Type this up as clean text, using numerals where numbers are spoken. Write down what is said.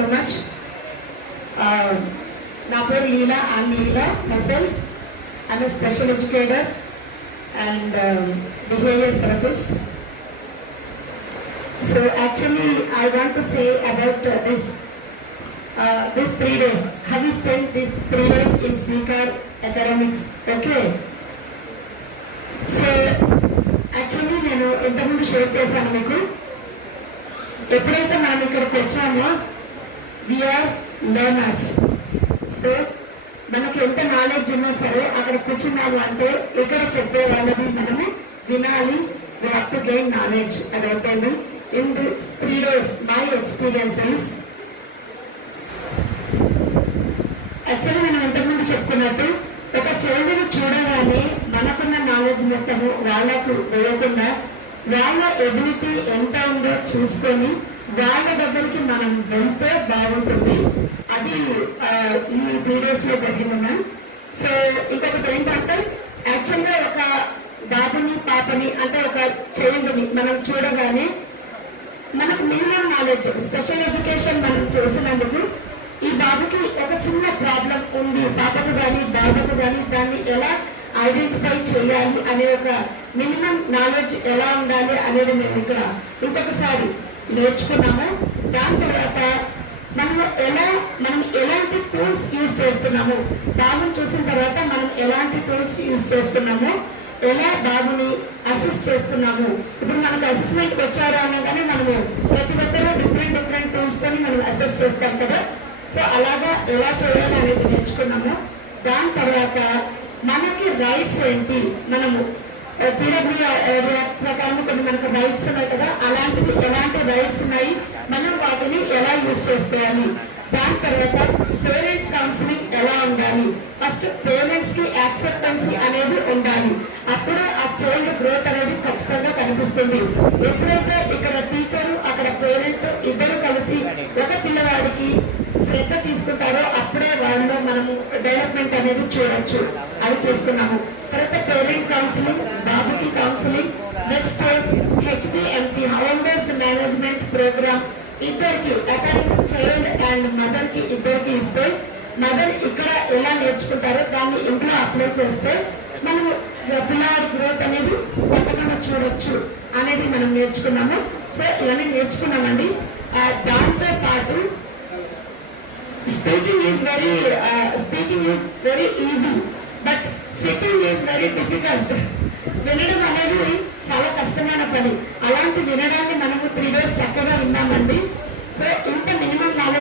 so much. Na peru Leela, I'm Leela myself. I'm a special educator and behavior therapist. So actually, I want to say about this 3 days. Have you spent these 3 days in Swikar academics? Okay. So actually, నేను ఇంతకుముందు share చేశాను మీకు. ఎప్పుడైతే మనం ఇక్కడికి వచ్చామో we are learners. So మనకి ఎంత నాలెడ్జ్ ఉన్నా సరే అక్కడ కూర్చున్నాము అంటే ఇక్కడ చెప్పే వాళ్ళని మనము వినాలి. We have to gain knowledge. అదైతే in this 3 days my experiences. Actually మనం ఇంతకుముందు చెప్పుకున్నట్టు ఒక చైల్డ్ని చూడగానే మనకున్న నాలెడ్జ్ మొత్తము వాళ్ళకు వేయకుండా వాళ్ళ ఎబిలిటీ ఎంత ఉందో చూసుకొని వాళ్ళ దగ్గరికి మనం వెళ్తే బాగుంటుంది. అది ఈ 3 days లో జరిగిందమ్మా. సో ఇంకొకటి ఏంటంటే యాక్చువల్గా ఒక బాబుని పాపని అంటే ఒక చైల్డ్ని మనం చూడగానే మనకు మినిమం నాలెడ్జ్ స్పెషల్ ఎడ్యుకేషన్ మనం చేసినందుకు ఈ బాబుకి ఒక చిన్న ప్రాబ్లం ఉంది, పాపకు కానీ బాబుకు కానీ దాన్ని ఎలా ఐడెంటిఫై చేయాలి అనే ఒక మినిమం నాలెడ్జ్ ఎలా ఉండాలి అనేది మేము ఇక్కడ ఇంకొకసారి నేర్చుకున్నాము. దాని తర్వాత మనం ఎలాంటి టూల్స్ యూజ్ చేస్తున్నాము, బాబుని చూసిన తర్వాత మనం ఎలాంటి టూల్స్ యూజ్ చేస్తున్నాము, ఎలా బాబుని అసిస్ట్ చేస్తున్నాము. ఇప్పుడు మనకు అసెస్మెంట్ వచ్చారా అనగానే మనము ప్రతి ఒక్కరూ డిఫరెంట్ టూల్స్ తోని మనం అసెస్ చేస్తాం కదా. సో అలాగా ఎలా చేయాలి అనేది నేర్చుకున్నాము. దాని తర్వాత మనకి రైట్స్ ఏంటి, మనము పీడబ్ల్యూ ప్రకారం కొన్ని మనకు రైట్స్ ఉన్నాయి కదా, అలాంటివి ఎలాంటి రైట్స్ ఉన్నాయి, మనం వాటిని ఎలా యూజ్ చేసుకోవాలి. దాని తర్వాత పేరెంట్ కౌన్సిలింగ్ ఎలా ఉండాలి. ఫస్ట్ పేరెంట్స్ కి యాక్సెప్టెన్సీ అనేది ఉండాలి. అప్పుడే ఆ చైల్డ్ గ్రోత్ అనేది ఖచ్చితంగా కనిపిస్తుంది. ఎప్పుడైతే ఇక్కడ టీచరు అక్కడ పేరెంట్ ఇద్దరు కలిసి ఒక పిల్లవాడికి శ్రద్ధ తీసుకుంటారో అప్పుడే వాళ్ళు మనము డెవలప్మెంట్ అనేది చూడొచ్చు. అది చూస్తున్నాము. తర్వాత పేరెంట్ కౌన్సిలింగ్, బాబుకి counselling, next HBMP home based management programme ఇద్దరికి అకాడమిక్ చైల్డ్ అండ్ మదర్ కి ఇద్దరికి ఇస్తే మదర్ ఇక్కడ ఎలా నేర్చుకుంటారో దాన్ని ఇంట్లో అప్లై చేస్తే మనము పిల్లవాడి గ్రోత్ అనేది కొత్తగా చూడొచ్చు అనేది మనం నేర్చుకున్నాము. సో ఇవన్నీ నేర్చుకున్నామండి. దాంతో పాటు speaking is very easy but sitting is very difficult. వినడం అనేది చాలా కష్టమైన పని. అలాంటి వినడాన్ని మనము 3 days చక్కగా విన్నామండి. సో ఇంత మినిమం నాలెడ్జ్